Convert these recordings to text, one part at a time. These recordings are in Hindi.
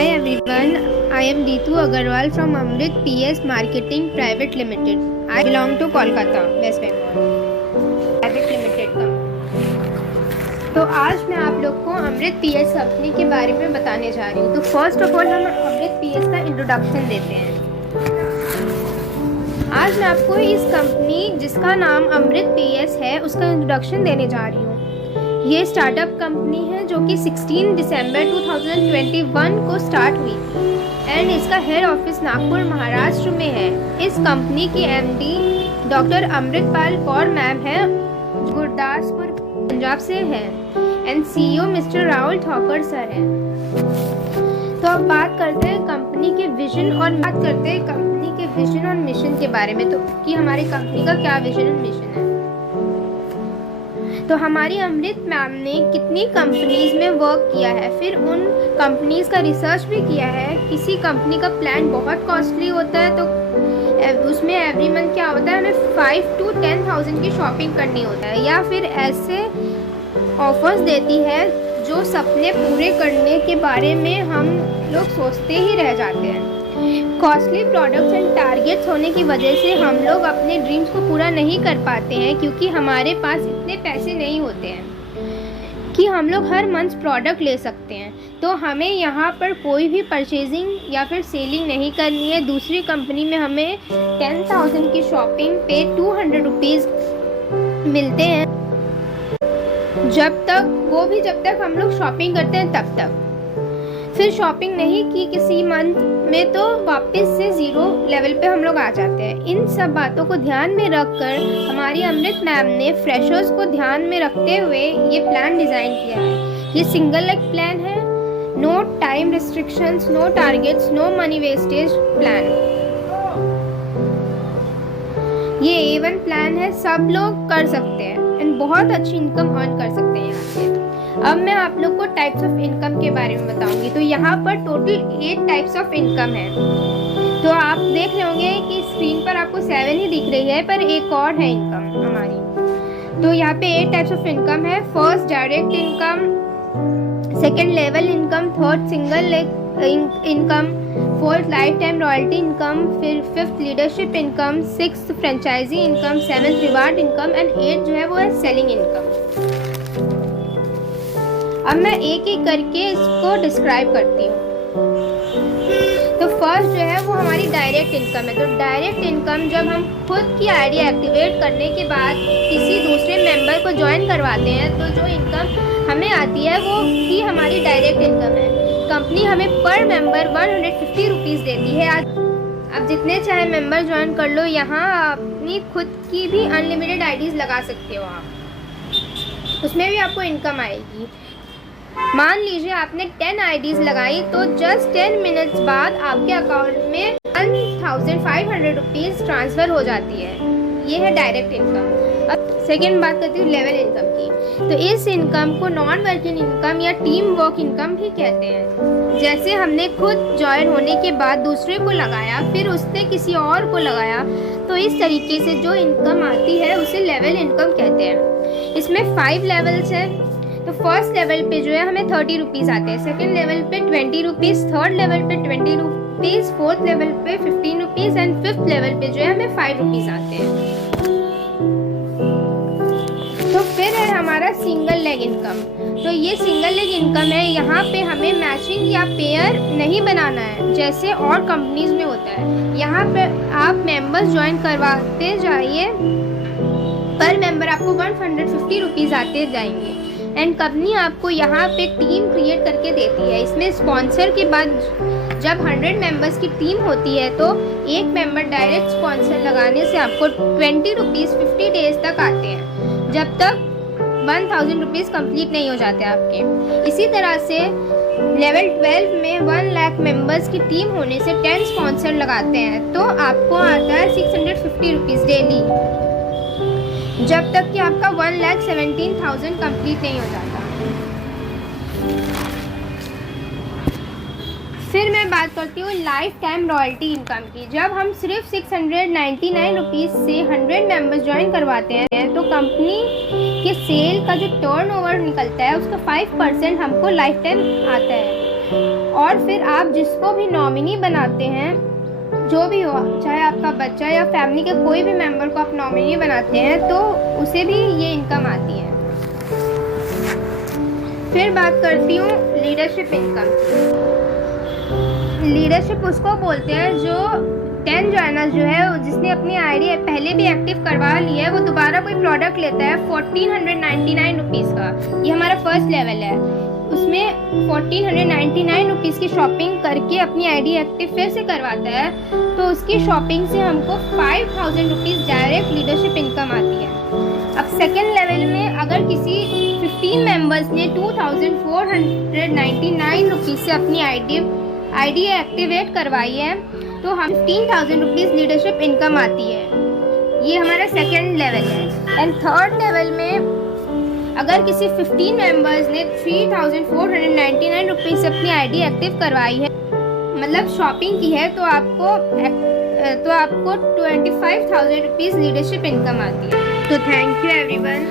Hi everyone, I am Ritu Agarwal from Amrit PS Marketing Private Limited. I belong to Kolkata, West Bengal. Private Limited company. तो आज मैं आप लोग को अमृत PS कंपनी के बारे में बताने जा रही हूँ। तो फर्स्ट ऑफ ऑल हम अमृत PS का इंट्रोडक्शन देते हैं। आज मैं आपको इस कंपनी जिसका नाम अमृत PS है उसका इंट्रोडक्शन देने जा रही हूँ। ये स्टार्टअप कंपनी है जो कि 16 दिसंबर 2021 को स्टार्ट हुई एंड इसका हेड ऑफिस नागपुर महाराष्ट्र में है। इस कंपनी की MD doctor Amritpal Kaur ma'am है, गुरदासपुर पंजाब से है and CEO mister Rahul Thakur sir हैं। तो अब बात करते हैं कंपनी के विजन और मिशन के बारे में, तो कि हमारी कंपनी का क्या विजन और मिशन है। तो हमारी अमृत मैम ने कितनी कंपनीज में वर्क किया है, फिर उन कंपनीज का रिसर्च भी किया है। किसी कंपनी का प्लान बहुत कॉस्टली होता है तो उसमें एवरी मंथ क्या होता है, हमें 5 to 10,000 की शॉपिंग करनी होता है, या फिर ऐसे ऑफर्स देती है जो सपने पूरे करने के बारे में हम लोग सोचते ही रह जाते हैं। कॉस्टली प्रोडक्ट्स एंड टारगेट्स होने की वजह से हम लोग अपने ड्रीम्स को पूरा नहीं कर पाते हैं, क्योंकि हमारे पास इतने पैसे नहीं होते हैं कि हम लोग हर मंथ प्रोडक्ट ले सकते हैं। तो हमें यहाँ पर कोई भी परचेजिंग या फिर सेलिंग नहीं करनी है। दूसरी कंपनी में हमें 10,000 की शॉपिंग पे 200 रुपीज़ मिलते हैं, जब तक हम लोग शॉपिंग करते हैं तब तक। फिर शॉपिंग नहीं की किसी मंथ में तो वापस से ज़ीरो लेवल पे हम लोग आ जाते हैं। इन सब बातों को ध्यान में रखकर हमारी अमृत मैम ने फ्रेशर्स को ध्यान में रखते हुए ये प्लान डिज़ाइन किया है। ये सिंगल लेग प्लान है, no time restrictions, no targets, no money wastage plan. ये A1 प्लान है, सब लोग कर सकते हैं एंड बहुत अच्छी इनकम अर्न कर सकते हैं यहाँ से। अब मैं आप लोग को टाइप्स ऑफ इनकम के बारे में बताऊंगी। तो यहाँ पर टोटल 8 टाइप्स ऑफ इनकम है। तो आप देख रहे होंगे कि स्क्रीन पर आपको 7 ही दिख रही है, पर एक और है इनकम हमारी। तो यहाँ पे 8 टाइप्स ऑफ इनकम है। First direct income, second level income, third single income, fourth life time royalty income, फिर fifth leadership income, sixth franchisee income, seventh reward income and 8 जो है वो है सेलिंग इनकम। अब मैं एक एक करके इसको डिस्क्राइब करती हूँ। तो फर्स्ट जो है वो हमारी डायरेक्ट इनकम है। तो डायरेक्ट इनकम जब हम खुद की आईडी एक्टिवेट करने के बाद किसी दूसरे मेंबर को ज्वाइन करवाते हैं तो जो इनकम हमें आती है वो ही हमारी डायरेक्ट इनकम है। कंपनी हमें पर मेंबर 150 रुपीज़ देती है। अब जितने चाहे मेंबर ज्वाइन कर लो, यहाँ अपनी खुद की भी अनलिमिटेड आईडीज़ लगा सकते हो आप, उसमें भी आपको इनकम आएगी। मान लीजिए आपने 10 आईडीज़ लगाई तो जस्ट 10 मिनट्स बाद आपके अकाउंट में 1,500 रुपीज़ ट्रांसफ़र हो जाती है। ये है डायरेक्ट इनकम। अब सेकेंड बात करती हूँ लेवल इनकम की। तो इस इनकम को नॉन वर्किंग इनकम या टीम वर्क इनकम भी कहते हैं। जैसे हमने खुद ज्वाइन होने के बाद दूसरे को लगाया, फिर उसने किसी और को लगाया, तो इस तरीके से जो इनकम आती है उसे लेवल इनकम कहते हैं। इसमें 5 लेवल्स हैं। तो फर्स्ट लेवल पे जो है हमें 30 रुपीज़ आते हैं, सेकेंड लेवल पे 20 रुपीज़, थर्ड लेवल पे 20 रुपीज़, फोर्थ लेवल पे 15 रुपीज़ एंड फिफ्थ लेवल पे जो है हमें 5 रुपीज़ आते हैं। तो फिर है हमारा सिंगल लेग इनकम। तो ये सिंगल लेग इनकम है। यहाँ पे हमें मैचिंग या पेयर नहीं बनाना है जैसे और कंपनीज में होता है। यहाँ पे आप मेंबर्स ज्वाइन करवाते जाइए, पर मेंबर आपको 150 रुपीज़ आते जाएंगे एंड कंपनी आपको यहाँ पे टीम क्रिएट करके देती है। इसमें स्पॉन्सर के बाद जब 100 मेंबर्स की टीम होती है तो एक मेंबर डायरेक्ट स्पॉन्सर लगाने से आपको 20 रुपीज़ 50 डेज तक आते हैं, जब तक 1,000 रुपीज़ कंप्लीट नहीं हो जाते आपके। इसी तरह से लेवल 12 में 1 लाख मेंबर्स की टीम होने से 10 स्पॉन्सर लगाते हैं तो आपको आता है 650 रुपीज़ डेली, जब तक कि आपका 1,17,000 कंप्लीट नहीं हो जाता। फिर मैं बात करती हूँ लाइफ टाइम रॉयल्टी इनकम की। जब हम सिर्फ 699 रुपीज़ से 100 मेंबर्स ज्वाइन करवाते हैं तो कंपनी के सेल का जो टर्नओवर निकलता है उसका 5% हमको लाइफ टाइम आता है। और फिर आप जिसको भी नॉमिनी बनाते हैं, जो भी हो, चाहे आपका बच्चा या फैमिली के कोई भी मेंबर को आप नॉमिनी बनाते हैं, तो उसे भी ये इनकम आती है। फिर बात करती हूँ लीडरशिप इनकम। लीडरशिप उसको बोलते हैं जो 10 ज्वाइनर जो है, जिसने अपनी आईडी पहले भी एक्टिव करवा ली है, वो दोबारा कोई प्रोडक्ट लेता है 1499 रुपीज़ का। ये हमारा फर्स्ट लेवल है। उसमें 1499 रुपीज़ की शॉपिंग करके अपनी आईडी एक्टिव फिर से करवाता है, तो उसकी शॉपिंग से हमको 5000 रुपीज़ डायरेक्ट लीडरशिप इनकम आती है। अब सेकेंड लेवल में अगर किसी 15 मेंबर्स ने 2499 रुपीज़ से अपनी आईडी एक्टिवेट करवाई है, तो हम 15,000 रुपीज़ लीडरशिप इनकम आती है। ये हमारा सेकेंड लेवल है। एंड थर्ड लेवल में अगर किसी 15 मेंबर्स ने 3,499 रुपीज़ से अपनी आईडी एक्टिव करवाई है, मतलब शॉपिंग की है, तो आपको 25,000 रुपीज़ लीडरशिप इनकम आती है। तो थैंक यू एवरीवन।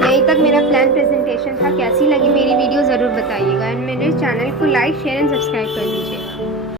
यहीं तक मेरा प्लान प्रेजेंटेशन था। कैसी लगी मेरी वीडियो ज़रूर बताइएगा, एंड मेरे चैनल को लाइक, शेयर एंड सब्सक्राइब कर दीजिएगा।